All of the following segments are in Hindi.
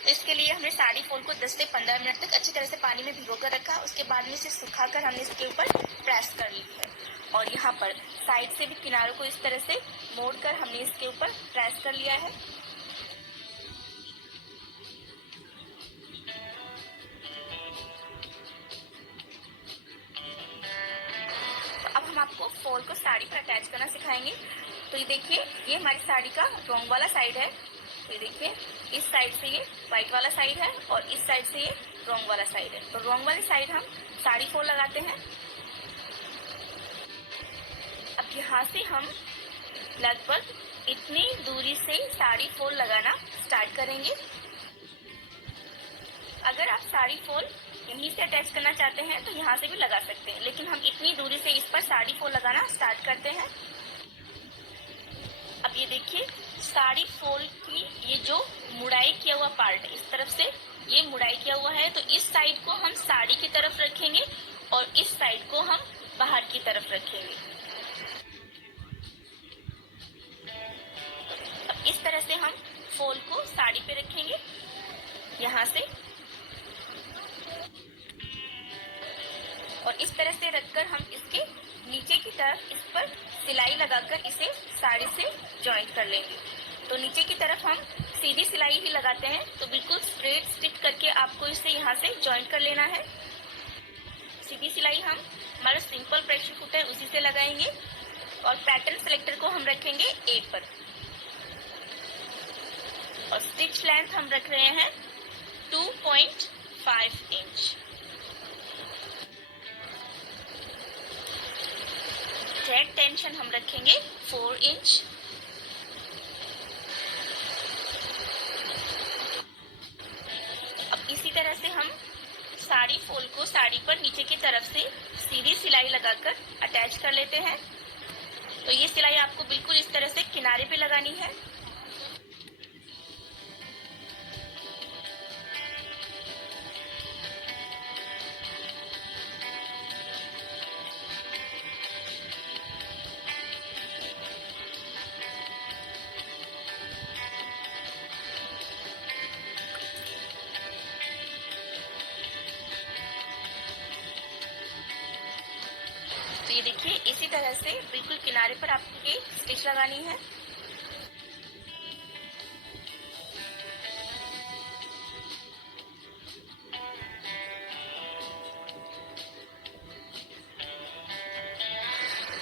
तो इसके लिए हमने साड़ी फोल्ड को 10 से 15 मिनट तक अच्छी तरह से पानी में भिगो कर रखा। उसके बाद में इसे सुखाकर हमने इसके ऊपर प्रेस कर ली है और यहाँ पर साइड से भी किनारों को इस तरह से मोड़कर हमने इसके ऊपर प्रेस कर लिया है। तो अब हम आपको फोल्ड को साड़ी पर अटैच करना सिखाएंगे। तो ये देखिए, ये हमारी साड़ी का रॉन्ग वाला साइड है। ये देखिए, इस साइड से ये व्हाइट वाला साइड है और इस साइड से ये रॉन्ग वाला साइड है। तो रॉन्ग वाली साइड हम साड़ी फोल्ड लगाते हैं। अब यहाँ से हम लगभग इतनी दूरी से साड़ी फोल्ड लगाना स्टार्ट करेंगे। अगर आप साड़ी फोल्ड यहीं से अटैच करना चाहते हैं तो यहाँ से भी लगा सकते हैं, लेकिन हम इतनी दूरी से इस पर साड़ी फोल्ड लगाना स्टार्ट करते हैं। अब ये देखिए, साड़ी फोल्ड की ये जो मुड़ाई किया हुआ पार्ट है, इस तरफ से ये मुड़ाई किया हुआ है, तो इस साइड को हम साड़ी की तरफ रखेंगे और इस साइड को हम बाहर की तरफ रखेंगे। अब इस तरह से हम फोल्ड को साड़ी पे रखेंगे यहाँ से, और इस तरह से रखकर हम इसके नीचे की तरफ इस पर सिलाई लगाकर इसे साड़ी से जॉइंट कर लेंगे। तो नीचे की तरफ हम सीधी सिलाई ही लगाते हैं, तो बिल्कुल स्ट्रेट स्टिच करके आपको इसे यहाँ से जॉइंट कर लेना है। सीधी सिलाई हम हमारा सिंपल प्रेशर फुट है उसी से लगाएंगे और पैटर्न सेलेक्टर को हम रखेंगे 8 पर और स्टिच लेंथ हम रख रहे हैं 2.5 इंच। थ्रेड टेंशन हम रखेंगे 4 इंच। अब इसी तरह से हम साड़ी फोल्ड को साड़ी पर नीचे की तरफ से सीधी सिलाई लगाकर अटैच कर लेते हैं। तो ये सिलाई आपको बिल्कुल इस तरह से किनारे पे लगानी है। तो ये देखिए, इसी तरह से बिल्कुल किनारे पर आपको ये स्टिच लगानी है।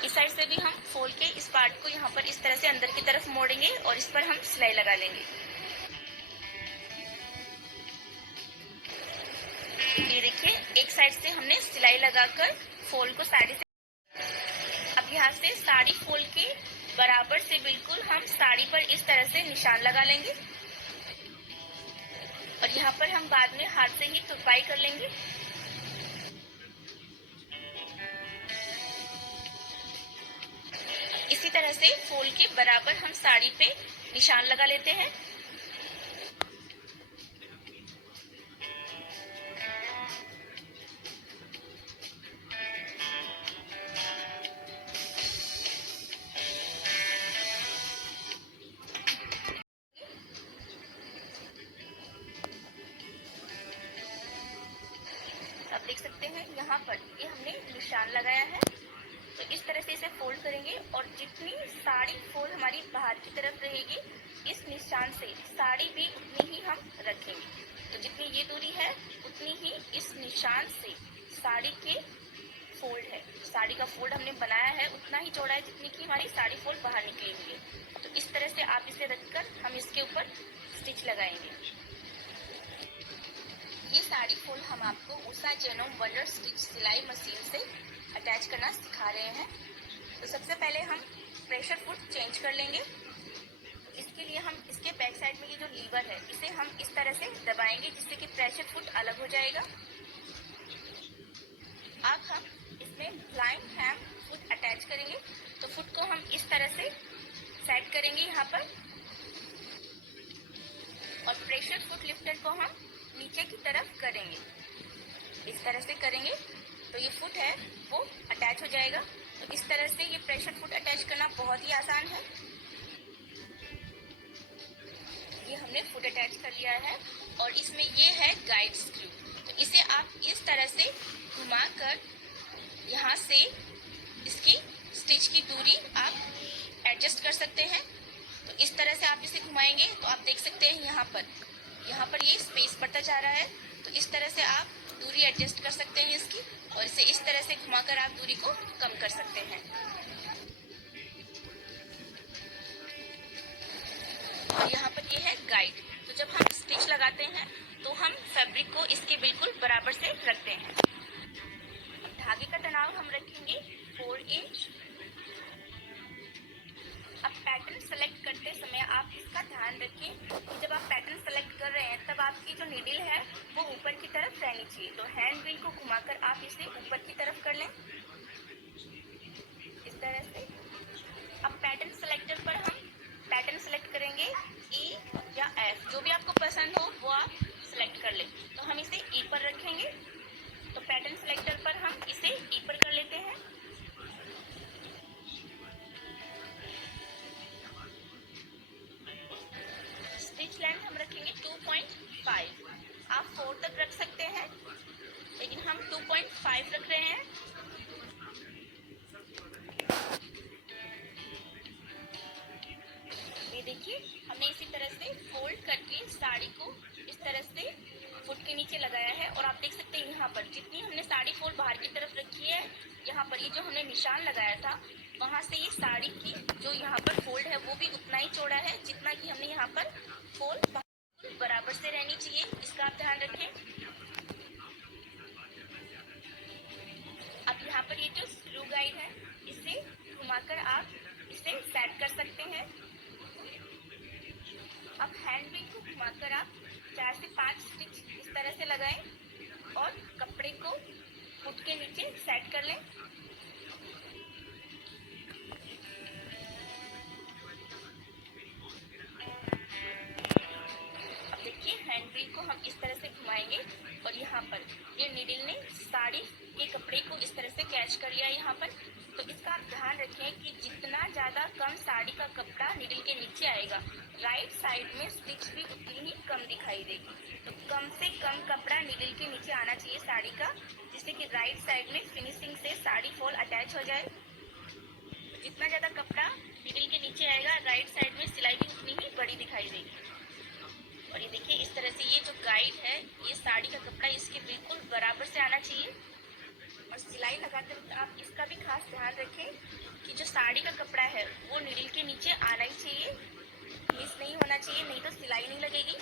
इस साइड से भी हम फोल्ड के इस पार्ट को यहाँ पर इस तरह से अंदर की तरफ मोड़ेंगे और इस पर हम सिलाई लगा लेंगे। ये देखिए, एक साइड से हमने सिलाई लगाकर फोल्ड को साड़ी से, अब यहाँ से साड़ी फोल्ड के बराबर से बिल्कुल हम साड़ी पर इस तरह से निशान लगा लेंगे और यहाँ पर हम बाद में हाथ से ही तुरपाई कर लेंगे। इसी तरह से फोल्ड के बराबर हम साड़ी पे निशान लगा लेते हैं। आप देख सकते हैं यहाँ पर ये हमने निशान लगाया है। तो इस तरह से इसे फोल्ड करेंगे और जितनी साड़ी फोल्ड हमारी बाहर की तरफ रहेगी, इस निशान से साड़ी भी उतनी ही हम रखेंगे। तो जितनी ये दूरी है उतनी ही इस निशान से साड़ी के फोल्ड है, साड़ी का फोल्ड हमने बनाया है उतना ही चौड़ा है जितनी की हमारी साड़ी फोल्ड बाहर निकली हुई है। तो इस तरह से आप इसे रखकर हम इसके ऊपर स्टिच लगाएंगे। ये साड़ी फोल्ड हम आपको उषा जेनोम वंडर स्टिच सिलाई मशीन से अटैच करना सिखा रहे हैं। तो सबसे पहले हम प्रेशर फुट चेंज कर लेंगे। इसके लिए हम इसके बैक साइड में ये जो लीवर है इसे हम इस तरह से दबाएंगे जिससे कि प्रेशर फुट अलग हो जाएगा। अब हम इसमें ब्लाइंड हैम फुट अटैच करेंगे। तो फुट को हम इस तरह से सेट करेंगे यहाँ पर और प्रेशर फुट लिफ्टर को हम नीचे की तरफ करेंगे। इस तरह से करेंगे तो ये फुट है वो अटैच हो जाएगा। तो इस तरह से ये प्रेशर फुट अटैच करना बहुत ही आसान है। ये हमने फुट अटैच कर लिया है और इसमें ये है गाइड स्क्रू। तो इसे आप इस तरह से घुमाकर यहाँ से इसकी स्टिच की दूरी आप एडजस्ट कर सकते हैं। तो इस तरह से आप इसे घुमाएंगे तो आप देख सकते हैं यहाँ पर ये स्पेस बढ़ता जा रहा है। तो इस तरह से आप दूरी एडजस्ट कर सकते हैं इसकी, और इसे इस तरह से घुमाकर आप दूरी को कम कर सकते हैं। और यहाँ पर ये है गाइड। तो जब हम स्टिच लगाते हैं तो हम फैब्रिक को इसके बिल्कुल बराबर से रखते हैं। धागे का तनाव हम रखेंगे 4 इंच। अब पैटर्न सेलेक्ट करते समय आप इसका ध्यान रखें कि जब आप पैटर्न सेलेक्ट कर रहे हैं तब आपकी जो नीडल है वो ऊपर की तरफ रहनी चाहिए। तो हैंड व्हील को घुमाकर आप इसे ऊपर की तरफ कर लें इस तरह से। अब पैटर्न सेलेक्टर पर हम पैटर्न सेलेक्ट करेंगे ई या एफ, जो भी आपको पसंद हो वो आप सेलेक्ट कर लें। तो हम इसे ई पर रखेंगे। तो पैटर्न सेलेक्टर पर हम इसे ई पर कर लेते हैं। स्टिच लेंथ हम रखेंगे 2.5। आप 4 तक रख सकते हैं, लेकिन हम 2.5 रख रहे हैं। ये देखिए हमने इसी तरह से फोल्ड करके साड़ी को इस तरह से फुट के नीचे लगाया है। और आप देख सकते हैं यहाँ पर जितनी हमने साड़ी फोल्ड बाहर की तरफ रखी है, यहाँ पर ये जो हमने निशान लगाया था वहाँ से ये साड़ी की जो यहाँ पर फोल्ड है वो भी उतना ही चौड़ा है जितना कि हमने यहाँ पर फोल्ड बराबर से रहनी चाहिए, इसका आप ध्यान रखें। अब यहाँ पर ये जो स्क्रू गाइड है इसे घुमाकर आप इसे सेट कर सकते हैं। अब हैंड व्हील को घुमाकर आप 4 से 5 स्टिच इस तरह से लगाएं और कपड़े को फुट के नीचे सेट कर लें। अब देखिए हैंड व्हील को हम इस तरह से घुमाएंगे और यहाँ पर ये नीडल ने साड़ी के कपड़े को इस तरह से कैच कर लिया यहाँ पर। तो इसका आप ध्यान रखें कि जितना ज़्यादा कम साड़ी का कपड़ा नीडल के नीचे आएगा, राइट साइड में स्टिच भी उतनी ही कम दिखाई देगी। तो कम से कम कपड़ा नीडल के नीचे आना चाहिए साड़ी का, जिससे कि राइट साइड में फिनिशिंग से साड़ी फॉल अटैच हो जाए। जितना ज़्यादा कपड़ा नीडल के नीचे आएगा, राइट साइड में सिलाई भी उतनी ही बड़ी दिखाई देगी। और ये देखिए इस तरह से ये जो गाइड है ये साड़ी का कपड़ा इसके बिल्कुल बराबर से आना चाहिए। और सिलाई लगाकर आप इसका भी खास ध्यान रखें कि जो साड़ी का कपड़ा है वो नीडल के नीचे आना ही चाहिए, मिस नहीं होना चाहिए, नहीं तो सिलाई नहीं लगेगी।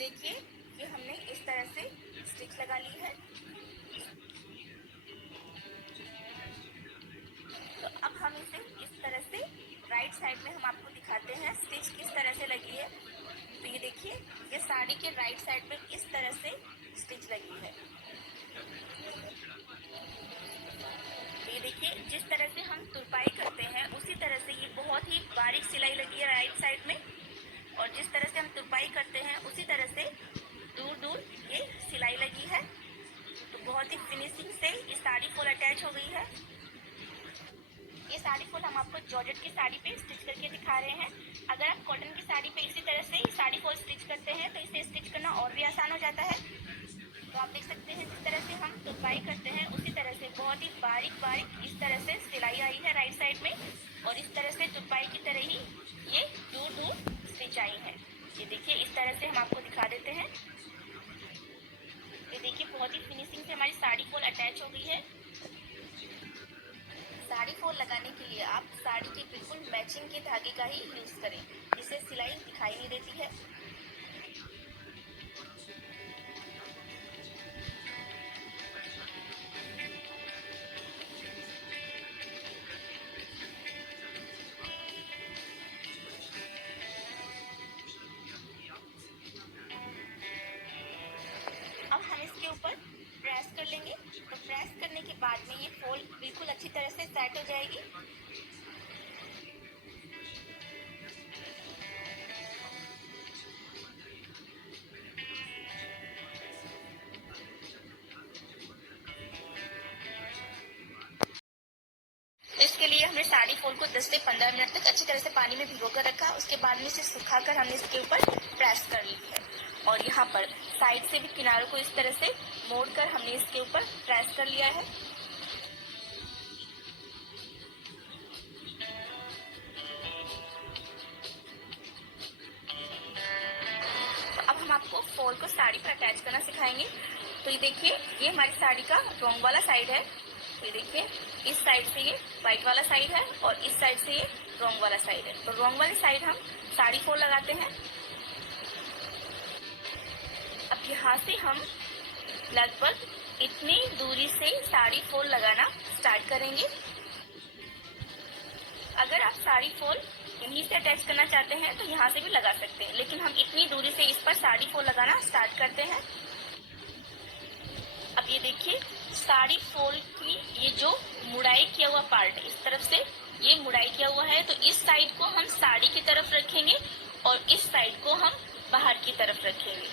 देखिए ये हमने इस तरह से स्टिच लगा ली है। तो अब हम इसे इस तरह से राइट साइड में हम आपको दिखाते हैं स्टिच किस तरह से लगी है। तो ये देखिए ये साड़ी के राइट साइड में इस तरह से स्टिच लगी है। तो ये देखिए जिस तरह से हम तुरपाई करते हैं उसी तरह से ये बहुत ही बारीक सिलाई लगी है राइट साइड में, और जिस तरह से हम तुरपाई करते हैं उसी तरह से दूर दूर ये सिलाई लगी है। तो बहुत ही फिनिशिंग से ये साड़ी फुल अटैच हो गई है। ये साड़ी फुल हम आपको जॉर्जेट की साड़ी पे स्टिच करके दिखा रहे हैं। अगर आप कॉटन की साड़ी पे इसी तरह से साड़ी फुल स्टिच करते हैं तो इसे स्टिच करना और भी आसान हो जाता है। तो आप देख सकते हैं जिस तरह से हम तुरपाई करते हैं उसी तरह से बहुत ही बारीक बारीक इस तरह से सिलाई आई है राइट साइड में, और इस तरह से तुरपाई की तरह ही ये दूर दूर स्टिच आई है। ये देखिए इस तरह से हम आपको दिखा देते हैं। ये देखिए बहुत ही फिनिशिंग से हमारी साड़ी फॉल अटैच हो गई है। साड़ी फॉल लगाने के लिए आप साड़ी के बिल्कुल मैचिंग के धागे का ही यूज करें, इससे सिलाई दिखाई नहीं देती है। अब हम इसके ऊपर प्रेस कर लेंगे, तो प्रेस करने के बाद में ये फॉल बिल्कुल अच्छी तरह से सेट हो जाएगी। इसके लिए हमने साड़ी फॉल को 10 से 15 मिनट तक अच्छी तरह से पानी में भिगो कर रखा। उसके बाद में इसे सुखाकर हमने इसके ऊपर प्रेस कर ली है, और यहाँ पर साइड से भी किनारों को इस तरह से मोड़कर हमने इसके ऊपर प्रेस कर लिया है। तो अब हम आपको फॉल को साड़ी पर अटैच करना सिखाएंगे। तो ये देखिए ये हमारी साड़ी का रॉन्ग वाला साइड है। ये देखिए इस साइड से ये वाइट वाला साइड है और इस साइड से ये रॉन्ग वाला साइड है। तो रॉन्ग वाली साइड हम साड़ी फॉल लगाते हैं। अब यहाँ से हम लगभग इतनी दूरी से साड़ी फॉल लगाना स्टार्ट करेंगे। अगर आप साड़ी फॉल यहीं से अटैच करना चाहते हैं तो यहाँ से भी लगा सकते हैं, लेकिन हम इतनी दूरी से इस पर साड़ी फॉल लगाना स्टार्ट करते हैं। अब ये देखिए साड़ी फॉल की ये जो मुड़ाई किया हुआ पार्ट है, इस तरफ से ये मुड़ाई किया हुआ है, तो इस साइड को हम साड़ी की तरफ रखेंगे और इस साइड को हम बाहर की तरफ रखेंगे।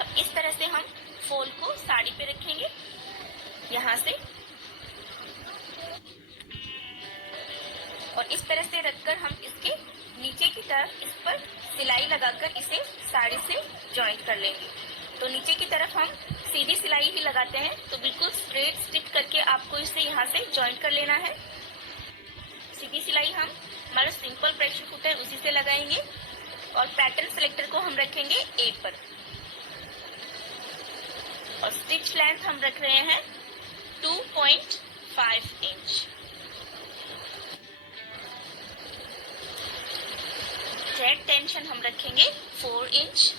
अब इस तरह से हम फॉल को साड़ी पे रखेंगे यहाँ से, और इस तरह से रखकर हम इसके नीचे की तरफ इस पर सिलाई लगाकर इसे साड़ी से जॉइंट कर लेंगे। तो नीचे की तरफ हम सीधी सिलाई ही लगाते हैं, तो बिल्कुल स्ट्रेट स्टिच करके आपको इसे यहाँ से जॉइंट कर लेना है। सीधी सिलाई हम हमारा सिंपल प्रेशर फुट है उसी से लगाएंगे, और पैटर्न सिलेक्टर को हम रखेंगे 8 पर, और स्टिच लेंथ हम रख रहे हैं 2.5 इंच। थ्रेड टेंशन हम रखेंगे 4 इंच।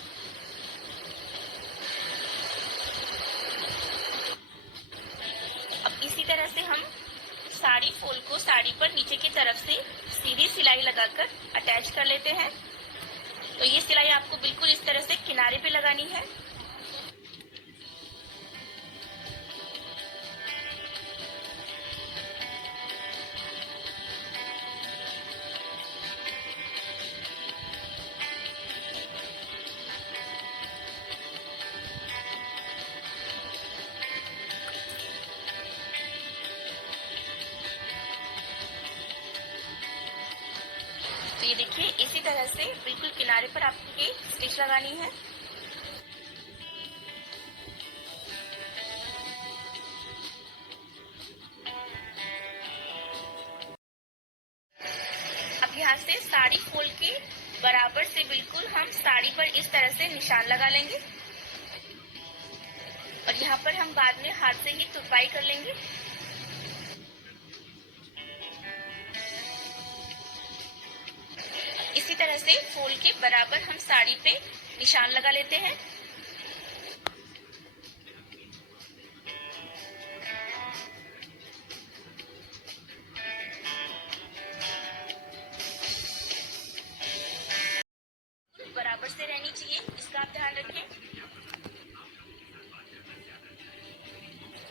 अब इसी तरह से हम साड़ी फॉल को साड़ी पर नीचे की तरफ से सीधी सिलाई लगाकर अटैच कर लेते हैं। तो ये सिलाई आपको बिल्कुल इस तरह से किनारे पे लगानी है। तो ये देखिए इसी तरह से बिल्कुल किनारे पर आपको ये स्टिच लगानी है। अब यहाँ से साड़ी फॉल के बराबर से बिल्कुल हम साड़ी पर इस तरह से निशान लगा लेंगे, और यहाँ पर हम बाद में हाथ से ही तुरपाई कर लेंगे। इसी तरह से फॉल के बराबर हम साड़ी पे निशान लगा लेते हैं। बराबर से रहनी चाहिए, इसका आप ध्यान रखें।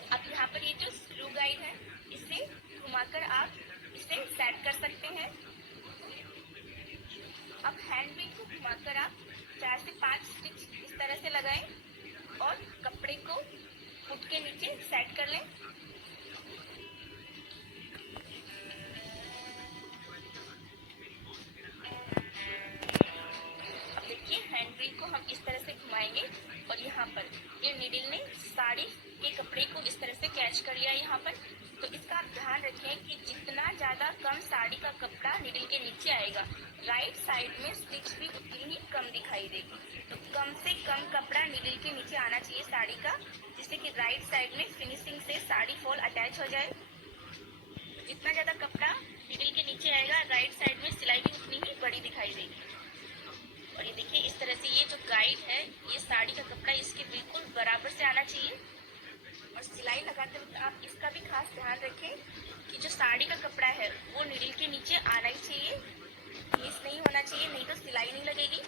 अब यहाँ पर ये जो स्क्रू गाइड है इसे घुमाकर आप इसे सेट कर सकते हैं। अब हैंड व्हील को घुमाकर आप 4 से 5 स्टिच इस तरह से लगाएं और कपड़े को फुट के नीचे सेट कर लें। अब देखिए हैंड व्हील अपन। तो इसका आप ध्यान रखें कि जितना ज़्यादा कम साड़ी का कपड़ा निडल के नीचे आएगा, राइट साइड में स्टिच भी उतनी ही कम दिखाई देगी। तो कम से कम कपड़ा निडल के नीचे आना चाहिए साड़ी का, जिससे कि राइट साइड में फिनिशिंग से साड़ी फॉल अटैच हो जाए। जितना ज़्यादा कपड़ा निडल के नीचे आएगा, राइट साइड में सिलाई भी उतनी ही बड़ी दिखाई देगी। और ये देखिए इस तरह से ये जो गाइड है, ये साड़ी का कपड़ा इसके बिल्कुल बराबर से आना चाहिए। और सिलाई लगाते वक्त आप इसका भी खास ध्यान रखें कि जो साड़ी का कपड़ा है वो निडल के नीचे आना ही चाहिए, मिस नहीं होना चाहिए, नहीं तो सिलाई नहीं लगेगी।